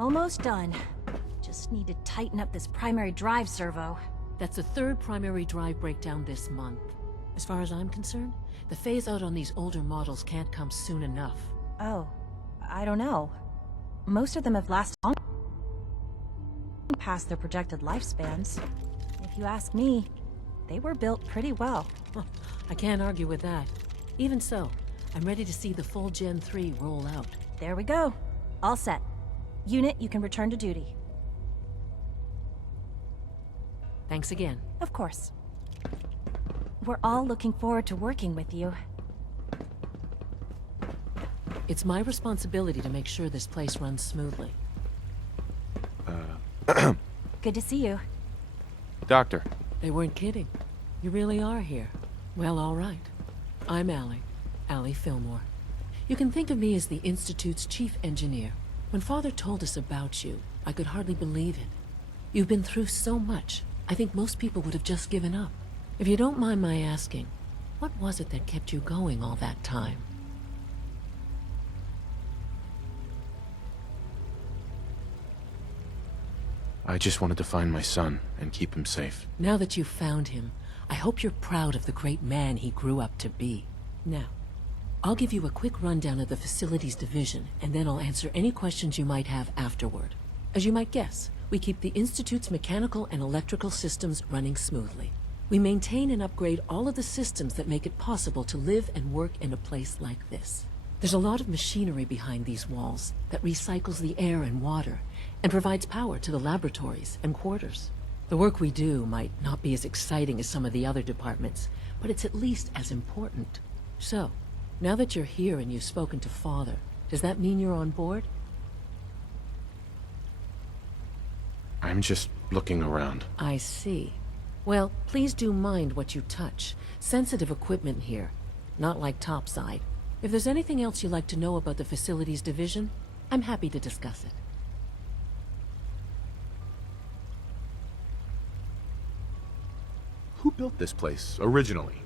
Almost done. Just need to tighten up this primary drive servo. That's the third primary drive breakdown this month. As far as I'm concerned, the phase-out on these older models can't come soon enough. Oh, I don't know. Most of them have lasted long past their projected lifespans. If you ask me, they were built pretty well. I can't argue with that. Even so, I'm ready to see the full Gen 3 roll out. There we go. All set. Unit, you can return to duty. Thanks again. Of course. We're all looking forward to working with you. It's my responsibility to make sure this place runs smoothly. Good to see you. Doctor. They weren't kidding. You really are here. Well, all right. I'm Allie Fillmore. You can think of me as the Institute's chief engineer. When Father told us about you, I could hardly believe it. You've been through so much, I think most people would have just given up. If you don't mind my asking, what was it that kept you going all that time? I just wanted to find my son and keep him safe. Now that you've found him, I hope you're proud of the great man he grew up to be. Now, I'll give you a quick rundown of the Facilities Division, and then I'll answer any questions you might have afterward. As you might guess, we keep the Institute's mechanical and electrical systems running smoothly. We maintain and upgrade all of the systems that make it possible to live and work in a place like this. There's a lot of machinery behind these walls that recycles the air and water and provides power to the laboratories and quarters. The work we do might not be as exciting as some of the other departments, but it's at least as important. So, now that you're here and you've spoken to Father, does that mean you're on board? I'm just looking around. I see. Well, please do mind what you touch. Sensitive equipment here, not like topside. If there's anything else you'd like to know about the Facilities Division, I'm happy to discuss it. Who built this place, originally?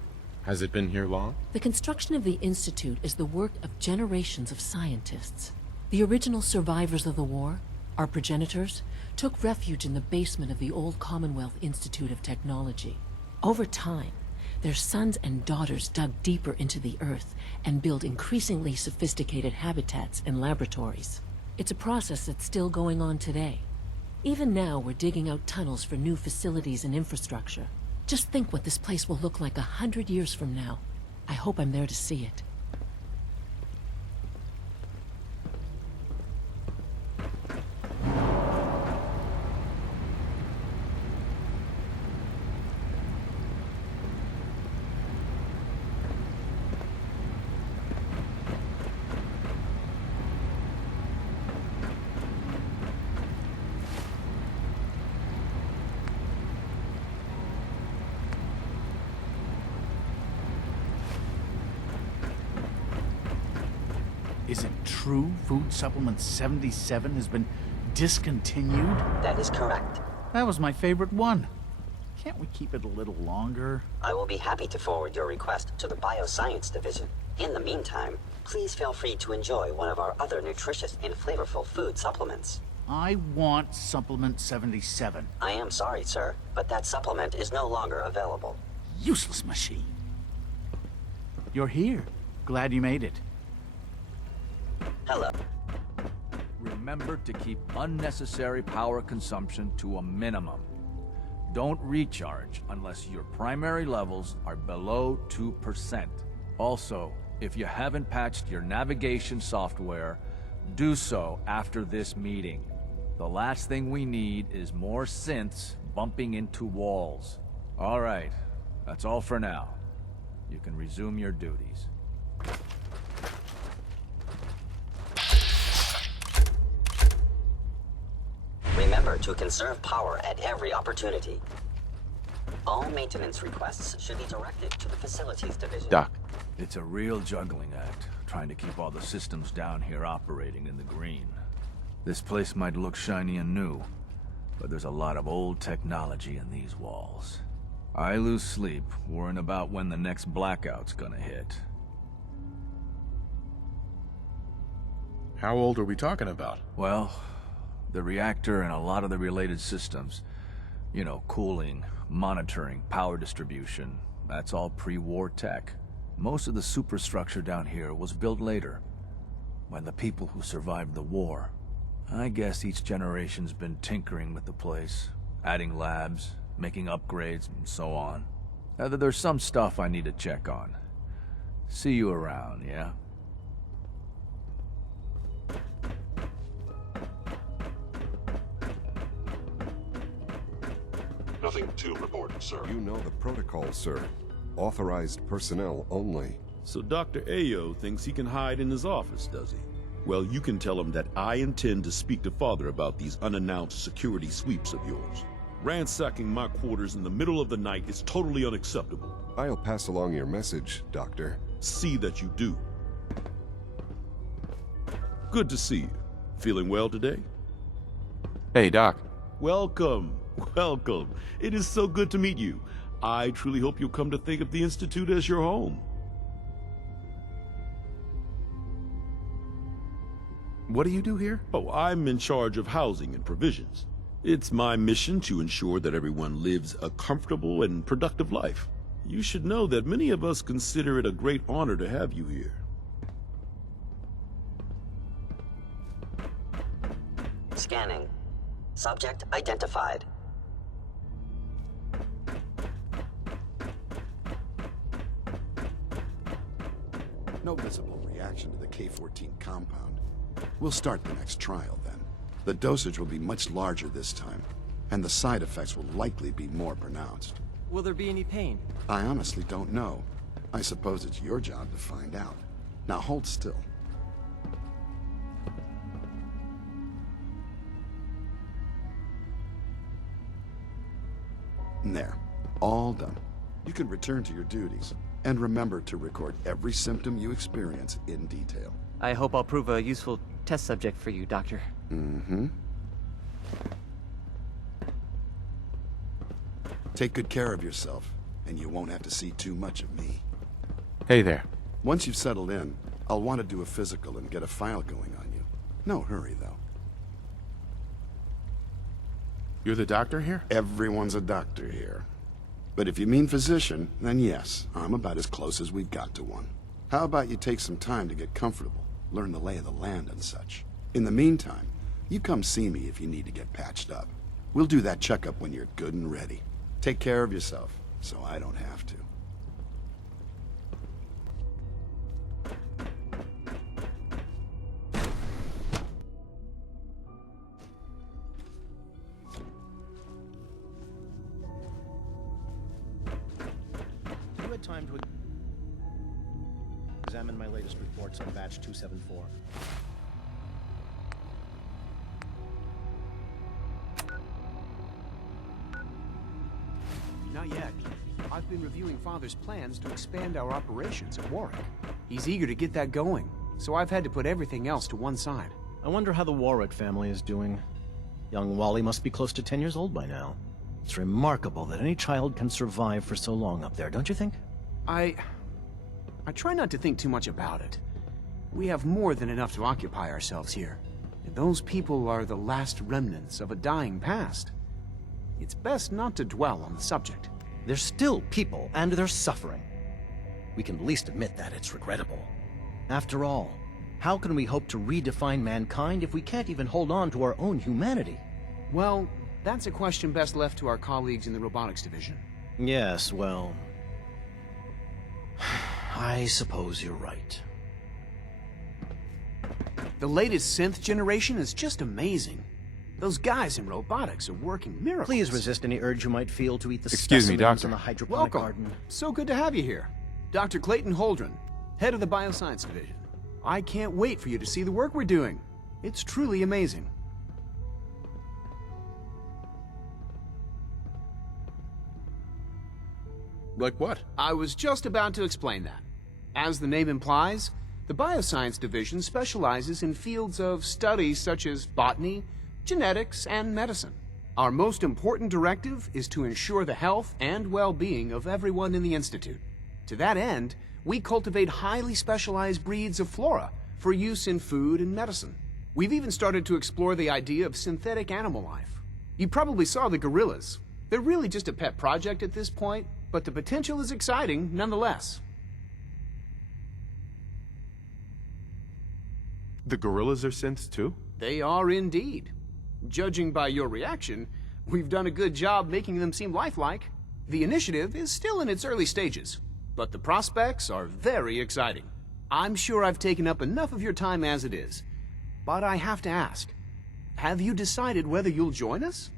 Has it been here long? The construction of the Institute is the work of generations of scientists. The original survivors of the war, our progenitors, took refuge in the basement of the old Commonwealth Institute of Technology. Over time, their sons and daughters dug deeper into the earth and built increasingly sophisticated habitats and laboratories. It's a process that's still going on today. Even now, we're digging out tunnels for new facilities and infrastructure. Just think what this place will look like 100 years from now. I hope I'm there to see it. Is it true Food Supplement 77 has been discontinued? That is correct. That was my favorite one. Can't we keep it a little longer? I will be happy to forward your request to the Bioscience Division. In the meantime, please feel free to enjoy one of our other nutritious and flavorful food supplements. I want Supplement 77. I am sorry, sir, but that supplement is no longer available. Useless machine. You're here. Glad you made it. Hello. Remember to keep unnecessary power consumption to a minimum. Don't recharge unless your primary levels are below 2%. Also, if you haven't patched your navigation software, do so after this meeting. The last thing we need is more synths bumping into walls. All right, that's all for now. You can resume your duties. Remember to conserve power at every opportunity. All maintenance requests should be directed to the Facilities Division. Doc. It's a real juggling act, trying to keep all the systems down here operating in the green. This place might look shiny and new, but there's a lot of old technology in these walls. I lose sleep worrying about when the next blackout's gonna hit. How old are we talking about? Well, The reactor and a lot of the related systems. You know, cooling, monitoring, power distribution. That's all pre-war tech. Most of the superstructure down here was built later, when the people who survived the war. I guess each generation's been tinkering with the place, adding labs, making upgrades, and so on. There's some stuff I need to check on. See you around, yeah? Nothing to report, sir. You know the protocol, sir. Authorized personnel only. So Dr. Ayo thinks he can hide in his office, does he? Well, you can tell him that I intend to speak to Father about these unannounced security sweeps of yours. Ransacking my quarters in the middle of the night is totally unacceptable. I'll pass along your message, Doctor. See that you do. Good to see you. Feeling well today? Hey, Doc. Welcome. Welcome. It is so good to meet you. I truly hope you'll come to think of the Institute as your home. What do you do here? Oh, I'm in charge of housing and provisions. It's my mission to ensure that everyone lives a comfortable and productive life. You should know that many of us consider it a great honor to have you here. Scanning. Subject identified. No visible reaction to the K-14 compound. We'll start the next trial then. The dosage will be much larger this time, and the side effects will likely be more pronounced. Will there be any pain? I honestly don't know. I suppose it's your job to find out. Now hold still. There. All done. You can return to your duties. And remember to record every symptom you experience in detail. I hope I'll prove a useful test subject for you, Doctor. Mm-hmm. Take good care of yourself, and you won't have to see too much of me. Hey there. Once you've settled in, I'll want to do a physical and get a file going on you. No hurry, though. You're the doctor here? Everyone's a doctor here. But if you mean physician, then yes, I'm about as close as we've got to one. How about you take some time to get comfortable, learn the lay of the land and such. In the meantime, you come see me if you need to get patched up. We'll do that checkup when you're good and ready. Take care of yourself, so I don't have to. You had time to examine my latest reports on batch 274. Not yet. I've been reviewing Father's plans to expand our operations at Warwick. He's eager to get that going, so I've had to put everything else to one side. I wonder how the Warwick family is doing. Young Wally must be close to 10 years old by now. It's remarkable that any child can survive for so long up there, don't you think? I try not to think too much about it. We have more than enough to occupy ourselves here. And those people are the last remnants of a dying past. It's best not to dwell on the subject. They're still people, and they're suffering. We can at least admit that it's regrettable. After all, how can we hope to redefine mankind if we can't even hold on to our own humanity? Well, that's a question best left to our colleagues in the robotics division. Yes, well... I suppose you're right. The latest synth generation is just amazing. Those guys in robotics are working miracles. Please resist any urge you might feel to eat the Excuse me, specimens Doctor. in the hydroponic Welcome. garden. So good to have you here. Dr. Clayton Holdren, head of the Bioscience Division. I can't wait for you to see the work we're doing. It's truly amazing. Like what? I was just about to explain that. As the name implies, the Bioscience Division specializes in fields of study such as botany, genetics, and medicine. Our most important directive is to ensure the health and well-being of everyone in the Institute. To that end, we cultivate highly specialized breeds of flora for use in food and medicine. We've even started to explore the idea of synthetic animal life. You probably saw the gorillas. They're really just a pet project at this point, but the potential is exciting nonetheless. The gorillas are synths too? They are indeed. Judging by your reaction, we've done a good job making them seem lifelike. The initiative is still in its early stages, but the prospects are very exciting. I'm sure I've taken up enough of your time as it is, but I have to ask, have you decided whether you'll join us?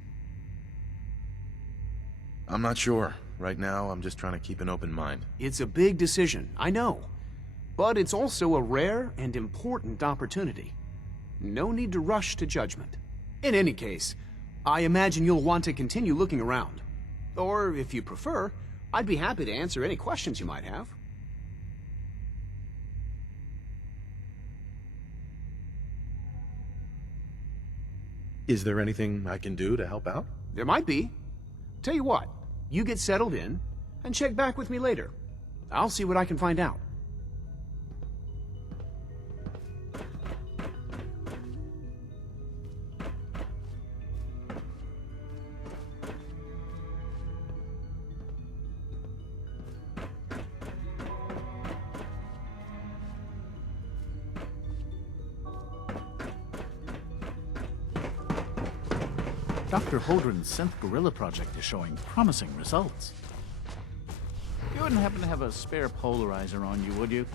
I'm not sure. Right now, I'm just trying to keep an open mind. It's a big decision, I know, but it's also a rare and important opportunity. No need to rush to judgment. In any case, I imagine you'll want to continue looking around. Or, if you prefer, I'd be happy to answer any questions you might have. Is there anything I can do to help out? There might be. Tell you what, you get settled in, and check back with me later. I'll see what I can find out. Dr. Holdren's synth gorilla project is showing promising results. You wouldn't happen to have a spare polarizer on you, would you?